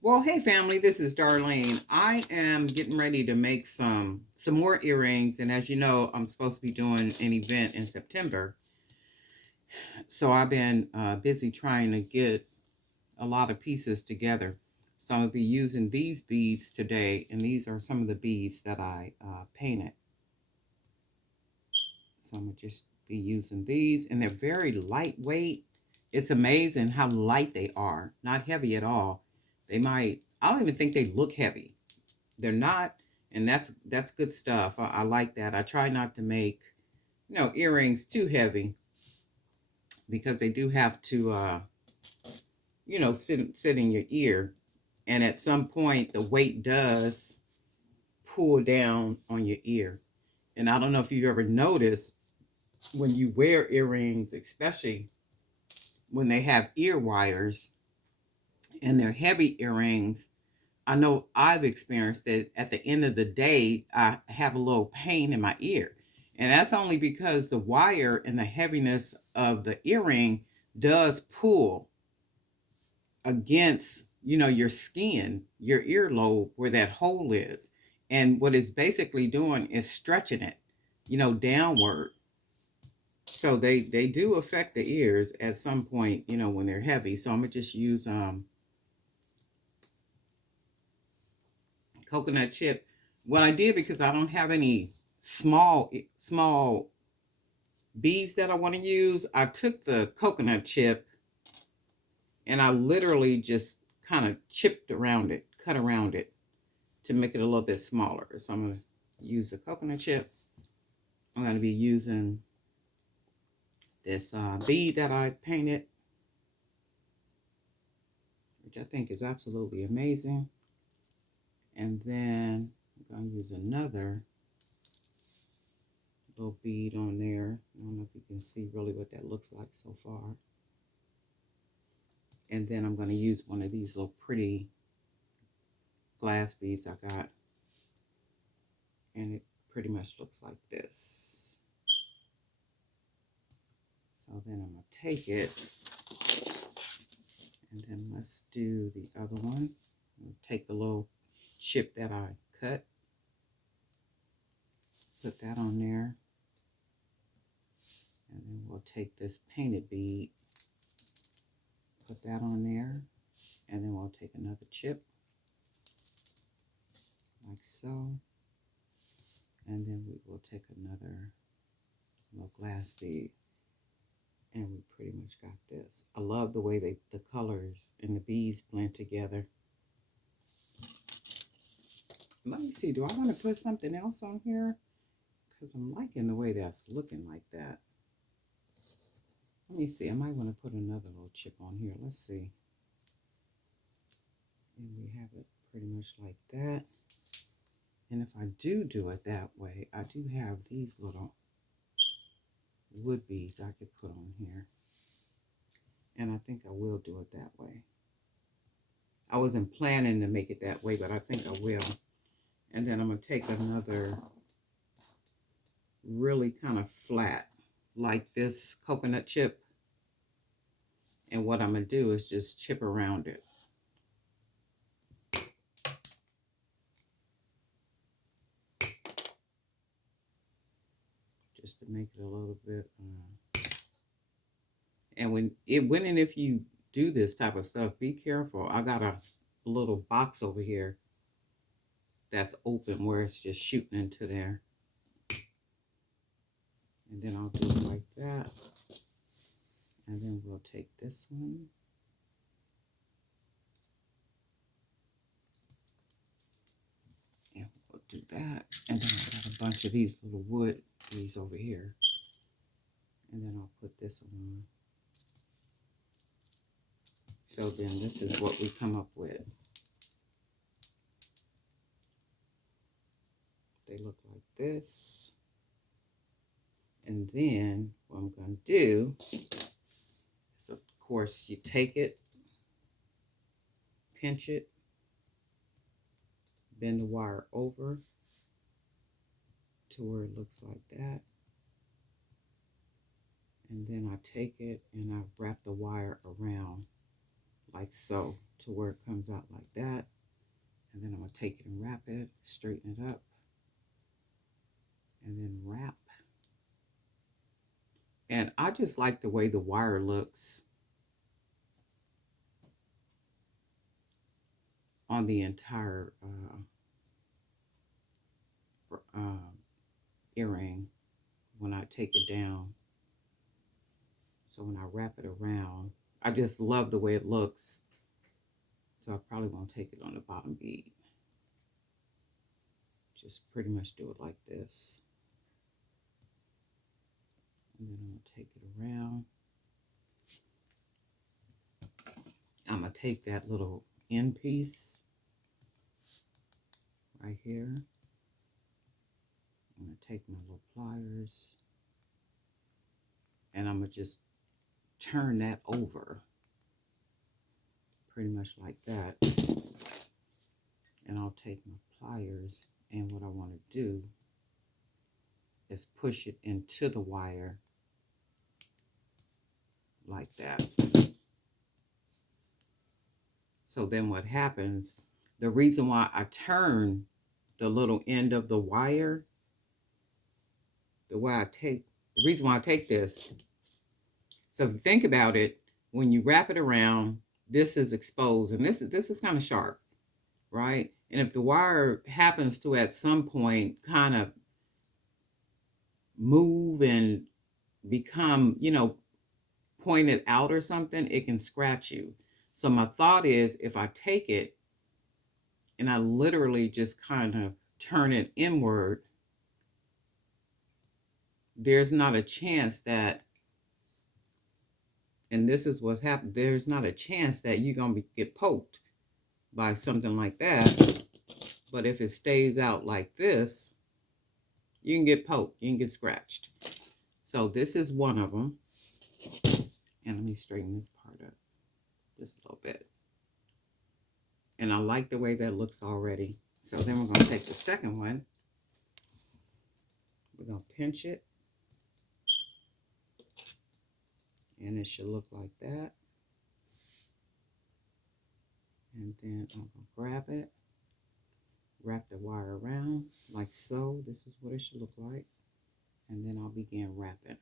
Well, hey family, this is Darlene. I am getting ready to make some more earrings, and as you know, I'm supposed to be doing an event in September. So I've been busy trying to get a lot of pieces together. So I'm gonna be using these beads today, and these are some of the beads that I painted. So I'm gonna just be using these, and they're very lightweight. It's amazing how light they are, not heavy at all. I don't even think they look heavy. They're not, and that's good stuff. I like that. I try not to make earrings too heavy because they do have to sit in your ear, and at some point the weight does pull down on your ear. And I don't know if you ever noticed when you wear earrings, especially when they have ear wires and they're heavy earrings. I know I've experienced it. At the end of the day, I have a little pain in my ear. And that's only because the wire and the heaviness of the earring does pull against, your skin, your earlobe, where that hole is. And what it's basically doing is stretching it, downward. So they do affect the ears at some point, when they're heavy. So I'm gonna just use coconut chip. What I did, because I don't have any small beads that I want to use, I took the coconut chip and I literally just kind of chipped around it, cut around it to make it a little bit smaller. So I'm going to use the coconut chip. I'm going to be using this bead that I painted, which I think is absolutely amazing. And then I'm going to use another little bead on there. I don't know if you can see really what that looks like so far. And then I'm going to use one of these little pretty glass beads I got. And it pretty much looks like this. So then I'm going to take it. And then let's do the other one. Take the little chip that I cut. Put that on there. And then we'll take this painted bead. Put that on there. And then we'll take another chip. Like so. And then we will take another little glass bead. And we pretty much got this. I love the way the colors and the beads blend together. Let me see, do I want to put something else on here? Because I'm liking the way that's looking like that. Let me see, I might want to put another little chip on here. Let's see. And we have it pretty much like that. And if I do it that way, I do have these little wood beads I could put on here. And I think I will do it that way. I wasn't planning to make it that way, but I think I will. And then I'm going to take another really kind of flat, like this coconut chip. And what I'm going to do is just chip around it. Just to make it a little bit. And when and if you do this type of stuff, be careful. I got a little box over here that's open where it's just shooting into there. And then I'll do it like that. And then we'll take this one. And we'll do that. And then I got a bunch of these little wood, these over here. And then I'll put this on. So then this is what we come up with. They look like this. And then what I'm going to do is, of course, you take it, pinch it, bend the wire over to where it looks like that. And then I take it and I wrap the wire around like so, to where it comes out like that. And then I'm going to take it and wrap it, straighten it up, and then wrap. And I just like the way the wire looks on the entire earring when I take it down. So when I wrap it around, I just love the way it looks. So I probably won't take it on the bottom bead. Just pretty much do it like this. And then I'm going to take it around. I'm going to take that little end piece right here. I'm going to take my little pliers. And I'm going to just turn that over. Pretty much like that. And I'll take my pliers, and what I want to do is push it into the wire like that. So then what happens, the reason why I turn the little end of the wire, the reason why I take this, so if you think about it, when you wrap it around, this is exposed, and this is kind of sharp, right? And if the wire happens to at some point kind of move and become, pointed out or something, it can scratch you. So my thought is, if I take it and I literally just kind of turn it inward, there's not a chance that, and this is what happened, there's not a chance that you're going to get poked by something like that. But if it stays out like this, you can get poked, you can get scratched. So this is one of them. And let me straighten this part up just a little bit. And I like the way that looks already. So then we're going to take the second one. We're going to pinch it. And it should look like that. And then I'm going to grab it. Wrap the wire around like so. This is what it should look like. And then I'll begin wrapping.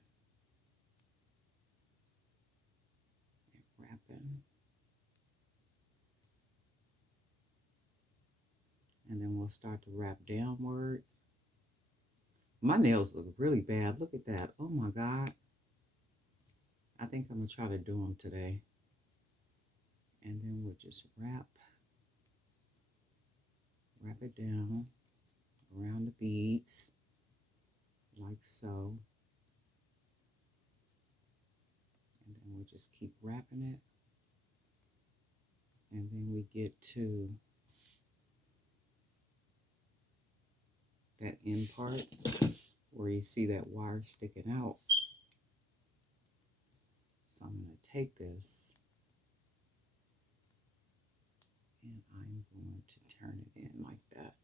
And then we'll start to wrap downward. My nails look really bad. Look at that. Oh my God. I think I'm going to try to do them today. And then we'll just wrap it down around the beads like so. And then we'll just keep wrapping it. And then we get to that end part where you see that wire sticking out. So I'm going to take this and I'm going to turn it in like that.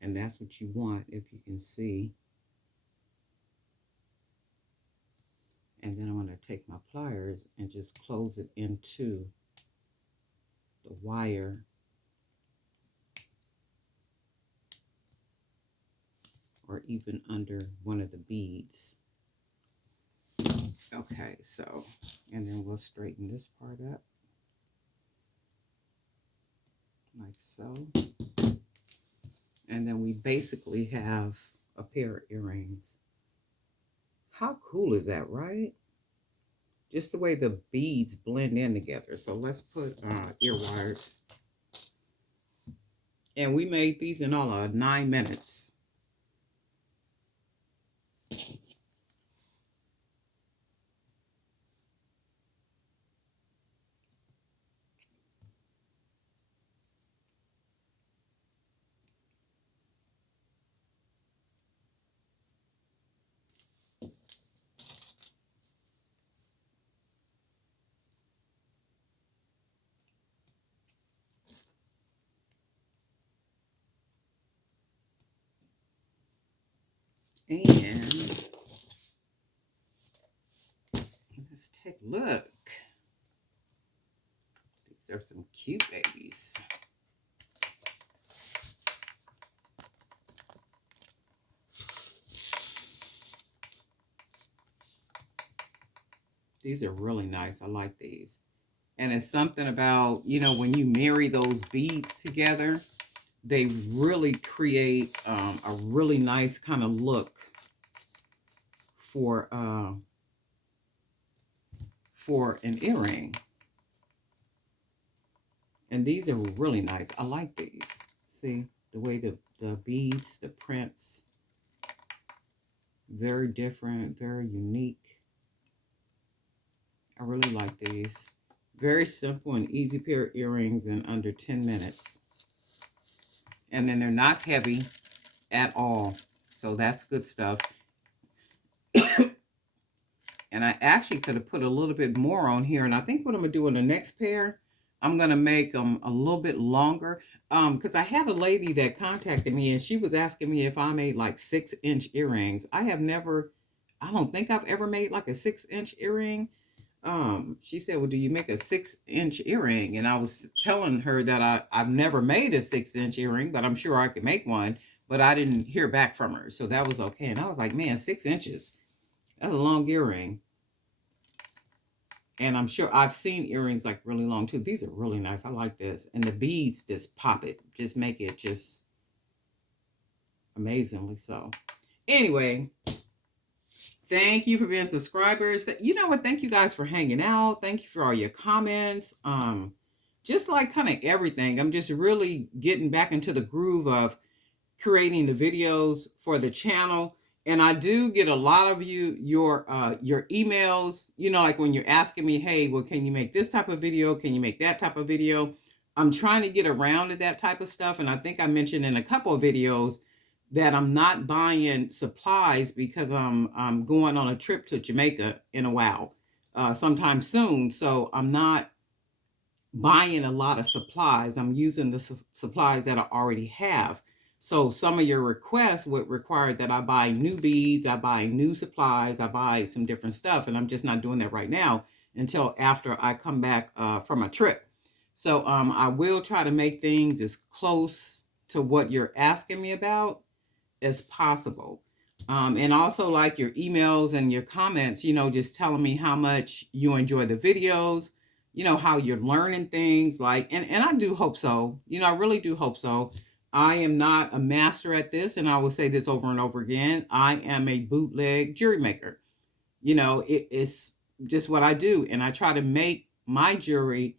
And that's what you want, if you can see. And then I'm going to take my pliers and just close it into the wire. Or even under one of the beads. Okay, so, and then we'll straighten this part up. Like so. And then we basically have a pair of earrings. How cool is that, right? Just the way the beads blend in together. So let's put ear wires. And we made these in all of 9 minutes. And let's take a look. These are some cute babies. These are really nice. I like these. And it's something about, you know, when you marry those beads together, they really create a really nice kind of look for an earring. And these are really nice. I like these. See the way the beads, the prints, very different, very unique. I really like these. Very simple and easy pair of earrings in under 10 minutes. And then they're not heavy at all. So that's good stuff. And I actually could have put a little bit more on here. And I think what I'm going to do in the next pair, I'm going to make them a little bit longer. Because I had a lady that contacted me and she was asking me if I made like 6-inch earrings. I don't think I've ever made like a 6-inch earring. She said, well, do you make a 6-inch earring? And I was telling her that I've never made a 6-inch earring, but I'm sure I could make one. But I didn't hear back from her. So that was okay. And I was like, man, 6 inches. That's a long earring. And I'm sure I've seen earrings like really long too. These are really nice. I like this. And the beads just pop it. Just make it just amazingly so. Anyway, thank you for being subscribers. You know what? Thank you guys for hanging out. Thank you for all your comments. Just like kind of everything. I'm just really getting back into the groove of creating the videos for the channel. And I do get a lot of your emails, you know, like when you're asking me, hey, well, can you make this type of video? Can you make that type of video? I'm trying to get around to that type of stuff. And I think I mentioned in a couple of videos that I'm not buying supplies because I'm going on a trip to Jamaica in a while, sometime soon. So I'm not buying a lot of supplies. I'm using the supplies that I already have. So some of your requests would require that I buy new beads, I buy new supplies, I buy some different stuff. And I'm just not doing that right now until after I come back from a trip. So I will try to make things as close to what you're asking me about as possible. And also like your emails and your comments, you know, just telling me how much you enjoy the videos, you know, how you're learning things like, and I do hope so. You know, I really do hope so. I am not a master at this, and I will say this over and over again. I am a bootleg jewelry maker. You know, it's just what I do. And I try to make my jewelry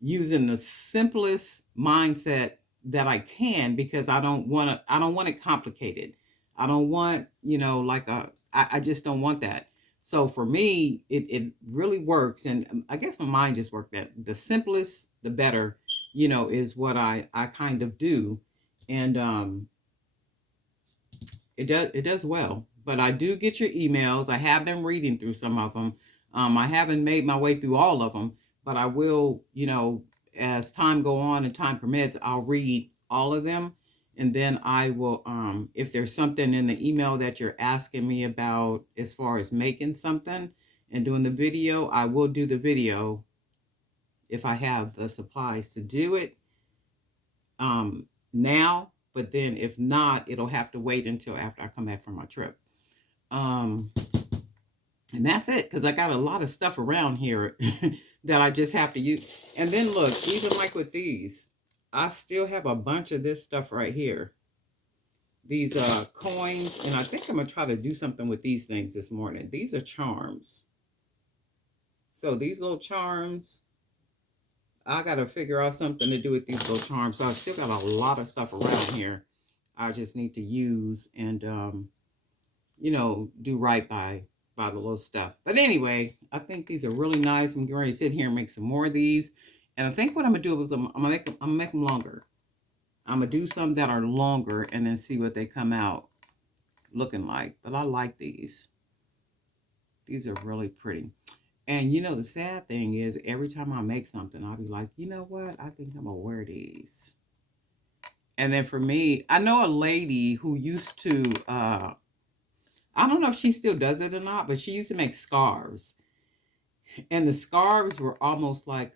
using the simplest mindset that I can, because I don't want it complicated. I don't want, you know, like I just don't want that. So for me, it really works. And I guess my mind just worked that the simplest, the better, you know, is what I kind of do. And it does well. But I do get your emails. I have been reading through some of them. I haven't made my way through all of them, but I will, you know, as time go on and time permits, I'll read all of them. And then I will, if there's something in the email that you're asking me about as far as making something and doing the video, I will do the video if I have the supplies to do it now. But then if not, it'll have to wait until after I come back from my trip. And that's it, because I got a lot of stuff around here that I just have to use. And then look, even like with these, I still have a bunch of this stuff right here. These coins, and I think I'm going to try to do something with these things this morning. These are charms. So these little charms, I got to figure out something to do with these little charms. So I still got a lot of stuff around here I just need to use and, you know, do right by the little stuff. But anyway, I think these are really nice. I'm going to sit here and make some more of these. And I think what I'm going to do is I'm going to make them longer. I'm going to do some that are longer and then see what they come out looking like. But I like these. These are really pretty. And, you know, the sad thing is every time I make something, I'll be like, you know what? I think I'm going to wear these. And then for me, I know a lady who used to I don't know if she still does it or not, but she used to make scarves. And the scarves were almost like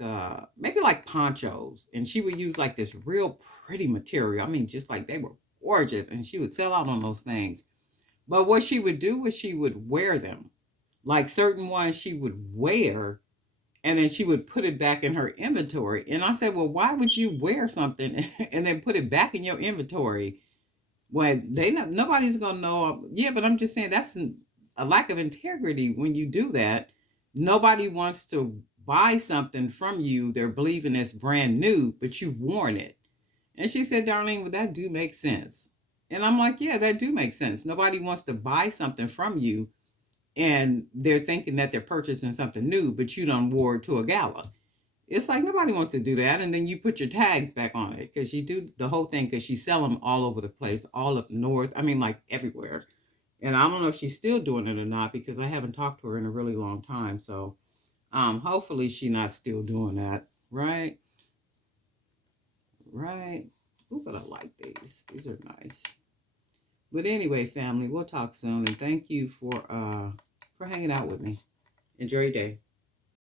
maybe like ponchos. And she would use like this real pretty material. I mean, just like they were gorgeous. And she would sell out on those things. But what she would do was she would wear them. Like certain ones she would wear and then she would put it back in her inventory. And I said, well, why would you wear something and then put it back in your inventory when nobody's gonna know? Yeah, but I'm just saying that's a lack of integrity when you do that. Nobody wants to buy something from you. They're believing it's brand new, but you've worn it. And she said, Darlene, well, that do make sense. And I'm like, yeah, that do make sense. Nobody wants to buy something from you and they're thinking that they're purchasing something new, but you done wore it to a gala. It's like nobody wants to do that. And then you put your tags back on it because you do the whole thing because she sell them all over the place, all up north. I mean, like everywhere. And I don't know if she's still doing it or not because I haven't talked to her in a really long time. So hopefully she's not still doing that. Right? Right. Ooh, but I like these. These are nice. But anyway, family, we'll talk soon. And thank you for hanging out with me. Enjoy your day.